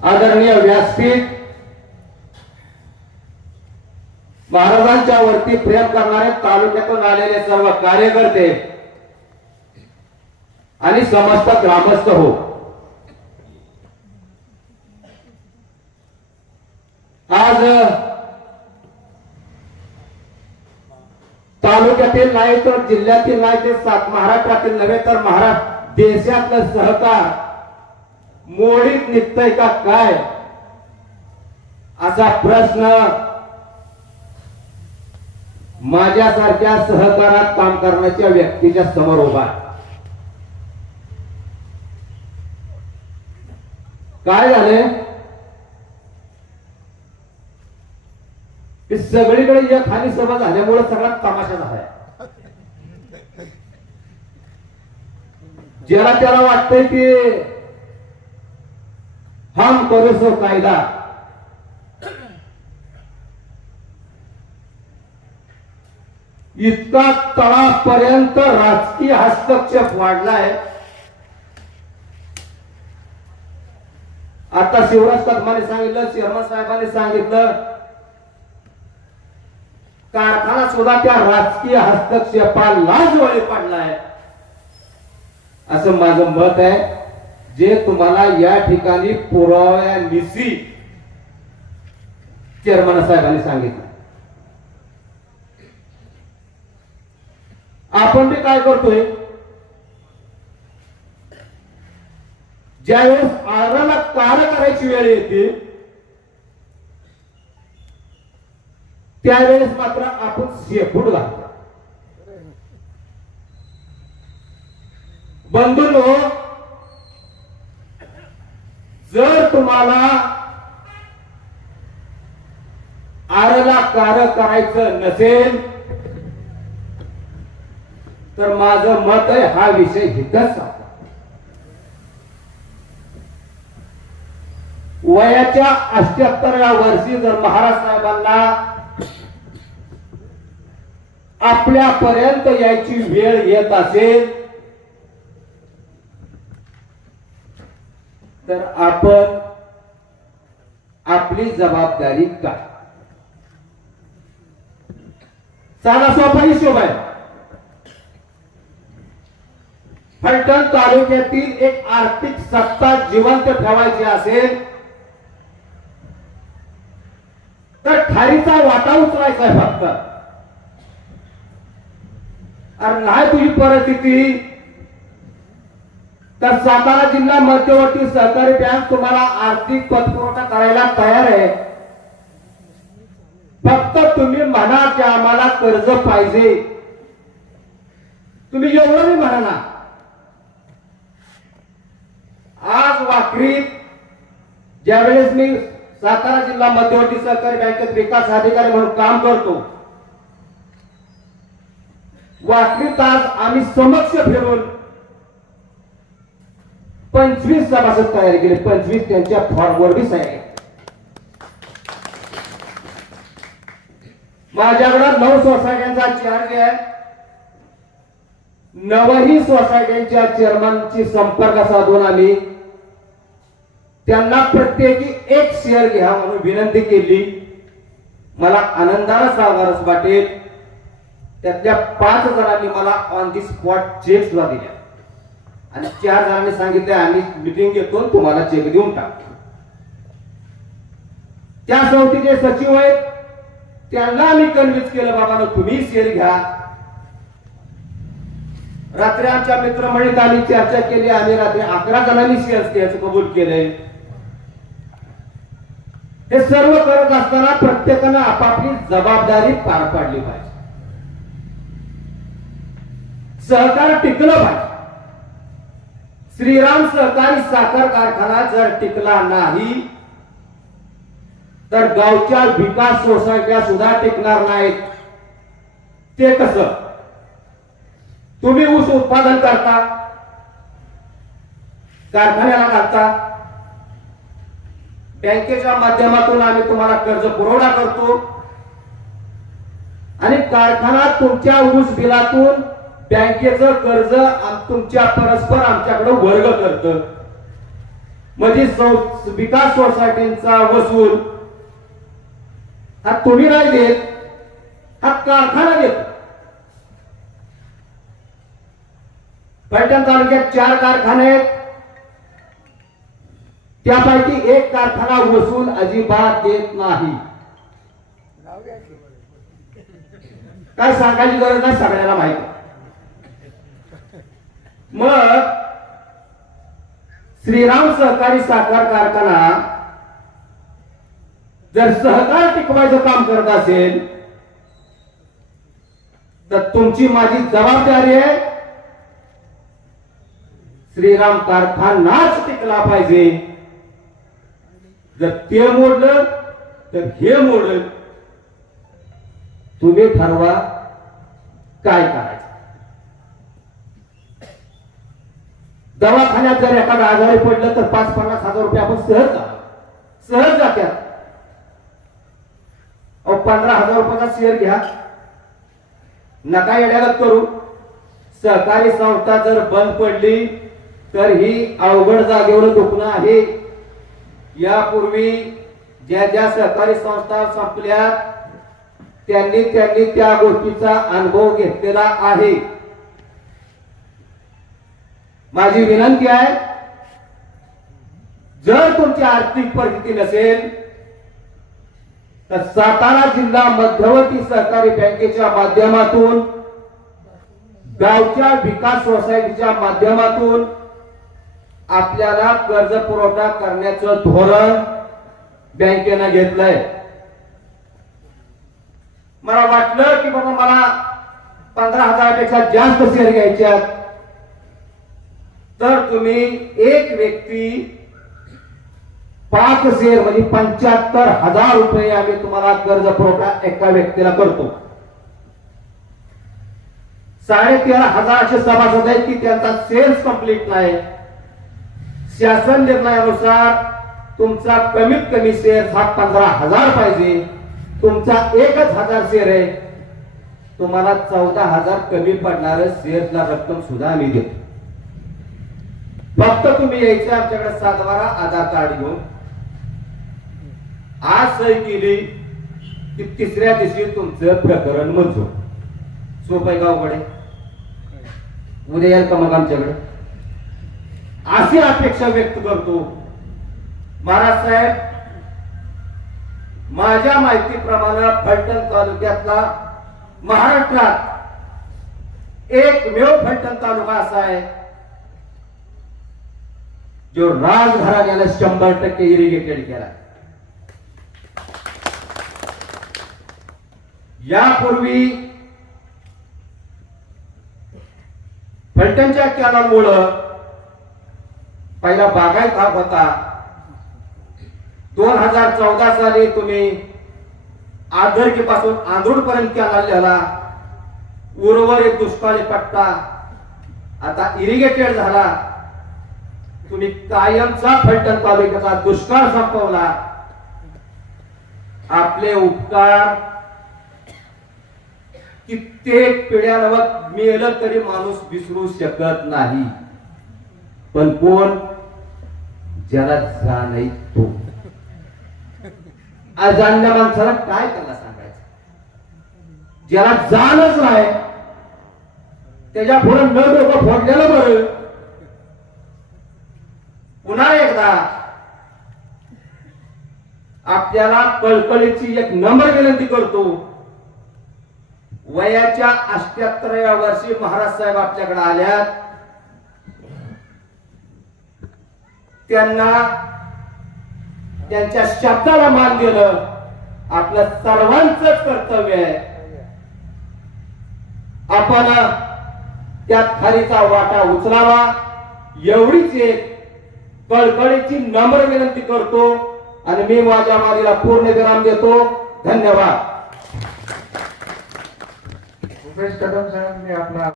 आदरणीय व्यासपीठ, महाराजांच्या वरती प्रेम करणारे तालुक्यातून आलेले सर्व कार्यकर्ते आणि समस्त ग्रामस्थ हो, आज तालुक्यातील नाही तर जिल्ह्यातील नाही तर महाराष्ट्रातील नव्हे तर देशातलं सहकार मोडीत निघतंय का काय असा प्रश्न माझ्यासारख्या सहकारात काम करण्याच्या व्यक्तीच्या समोर उभा आहे. काय झाले की सगळीकडे या खाली सभा झाल्यामुळे सगळा तमाशा झालाय. ज्याला त्याला वाटतंय की हम करू सो कायदा, इतका तळापर्यंत राजकीय हस्तक्षेप वाढलाय. आता शिवराज कदमाने सांगितलं, चेअरमन साहेबांनी सांगितलं, कारखाना सुद्धा त्या राजकीय हस्तक्षेपाला बळी पडलाय असं माझं मत आहे, जे तुम्हाला या ठिकाणी पुराव्यानिशी चेअरमन साहेबांनी सांगितलं. आपण ते काय करतोय, ज्यावेळेस आरला कार्य करायची वेळ येते त्यावेळेस मात्र आपण शेपूट घालतो. बंधूंनो, जर तुम्हाला आरला कार्य करायचं नसेल तर माझं मत आहे हा विषय हितच आहे. वयाच्या 78व्या वर्षी जर महाराज साहेबांना आपल्यापर्यंत यायची वेळ येत असेल तर आपण आपली जबाबदारी काय, साधा सोपा हिशोब आहे. फलटण तालुक्यातील एक आर्थिक सत्ता जिवंत ठेवायची असेल तर ठारीचा वाटा उचलायचा आहे फक्त. अरे नाही तुझी परिस्थिती तर सातारा जिल्हा मध्यवर्ती सहकारी बँक तुम्हाला आर्थिक पतपुरवठा करायला तयार आहे. फक्त तुम्ही म्हणा की आम्हाला कर्ज पाहिजे, तुम्ही एवढं म्हणा ना. आज वाकरीत ज्यावेळेस मी सातारा जिल्हा मध्यवर्ती सहकारी बँकेत विकास अधिकारी म्हणून काम करतो, वाकरीत आज आम्ही समक्ष फिरून 25 सभासद तयार केले. 25 त्यांच्या फॉर्मवर बी सह्या. माझ्याकडे 9 सोसायट्यांचा चार्ज आहे. 9ही सोसायट्यांच्या चेअरमनची संपर्क साधून आम्ही त्यांना प्रत्येकी एक शेअर घ्या म्हणून विनंती केली. मला आनंदाने सांगावंच वाटेल, त्यातल्या 5 जणांनी मला ऑन दी स्पॉट चेक सुद्धा दिल्या आणि 4 जणांनी सांगितले आम्ही मीटिंग घेतो तुम्हाला चेक देऊन टाकतो. त्या समितीचे सचिव आहेत, त्यांना आम्ही कन्व्हिन्स केलं, बाबांनो तुम्ही शेअर घ्या. रात्री आमच्या मित्रमंडळीत आम्ही चर्चा केली आणि रात्री 11 जणांनी शेअर्स घ्यायचं कबूल केलंय. हे सर्व करत असताना प्रत्येकानं आपापली जबाबदारी पार पाडली पाहिजे. सहकार टिकलं पाहिजे. श्रीराम सहकारी साखर कारखाना जर टिकला नाही तर गावच्या विकास सोसायट्या सुद्धा टिकणार नाहीत. ते कसं, तुम्ही ऊस उत्पादन करता, कारखान्याला घालता, बँकेच्या माध्यमातून आम्ही तुम्हाला कर्ज पुरवठा करतो आणि कारखाना तुमच्या ऊस बिलातून बँकेचं कर्ज तुमच्या परस्पर आमच्याकडे वर्ग करतं. म्हणजे विकास सोसायटीचा वसूल हा तुम्ही नाही देत, हा कारखाना देतो. पैठण तालुक्यात 4 कारखाने आहेत, त्यापैकी एक कारखाना वसूल अजिबात देत नाही. काय सांगायची गरज नाही, सगळ्याला माहिती. मग श्रीराम सहकारी साखर कारखाना जर सहकार टिकवायचं काम करत असेल तर तुमची माझी जबाबदारी आहे, श्रीराम कारखानाच टिकला पाहिजे. जर ते मोडलं तर हे मोडलं, तुम्ही ठरवा काय करायचं. दवाखान्यात जर एखादा आजारी पडलं तर 5-50 हजार रुपये आपण सहज जात्यात. 15,000 रुपयाचा शेअर घ्या, नका येड्यागत करू. सहकारी संस्था जर बंद पडली तर ही अवघड जागेवर दुखणं आहे. यापूर्वी ज्या ज्या सहकारी संस्था संपल्या त्यांनी त्या गोष्टीचा अनुभव घेतलेला आहे. माझी विनंती आहे, जर तुमची आर्थिक परिस्थिती नसेल तर सातारा जिल्हा मध्यवर्ती सहकारी बँकेच्या माध्यमातून, गावच्या विकास सोसायटीच्या माध्यमातून आपल्याला कर्ज पुरवठा करण्याचं धोरण बँकेनं घेतलंय. मला वाटलं की बाबा मला 15,000 पेक्षा जास्त शेअर घ्यायचे, तर तुम्ही एक व्यक्ती 5 शेअर म्हणजे 75,000 रुपये आम्ही तुम्हाला कर्ज पुरवठा एका व्यक्तीला करतो. 13,500 असे सभासद आहेत की त्यांचा सेल्स कंप्लीट नाही. शासन निर्णयानुसार तुमचा कमीत कमी शेअर हा 15,000 पाहिजे. तुमचा 1,000 शेअर आहे, तुम्हाला 14,000 कमी पडणार शेअरला रक्कम सुद्धा आम्ही देतो. फक्त तुम्ही यायचं आमच्याकडे 7-12 आधार कार्ड घेऊन. आज सही केली की 3ऱ्या दिवशी तुमचं प्रकरण मंजूर. सोपं गावकडे उद्या याल का मग आमच्याकडे, अशी अपेक्षा व्यक्त करतो. महाराज साहेब, माझ्या माहितीप्रमाणे फलटण तालुक्यातला महाराष्ट्रात एकमेव फलटण तालुका असा आहे जो राजघराण्याला 100% इरिगेटेड केला. यापूर्वी फलटणच्या कॅनलमुळे पहिला बागायत भाग होता. 2014 साली तुम्ही आदरकी पासून आंधुड पर्यंत कॅनल झाला. उर्वर एक दुष्काळी पट्टा आता इरिगेटेड झाला. तुम्ही कायमचा फलटण तालुक्याचा दुष्काळ संपवला. आपले उपकार कित्येक पिढ्यानवर मिळलं तरी माणूस विसरू शकत नाही. पण कोण? ज्याला जाणतो. अजाणल्या माणसाला काय त्याला सांगायचं? ज्याला जाणच नाही त्याच्या पुढे न डोकं फोडलेलं बरं. पुन्हा एकदा आपल्याला कळकळीची एक नम्र विनंती करतो. वयाच्या 78व्या वर्षी महाराज साहेब आपल्याकडे आल्यात. त्यांना त्यांच्या शब्दाला मान दिलं आपलं सर्वांचंच कर्तव्य आहे. आपण त्यात खारीचा वाटा उचलावा एवढीच एक कळकळीची नम्र विनंती करतो आणि मी माझ्या वारीला पूर्ण विराम देतो. धन्यवाद. उमेश कदम साहेबांनी आपला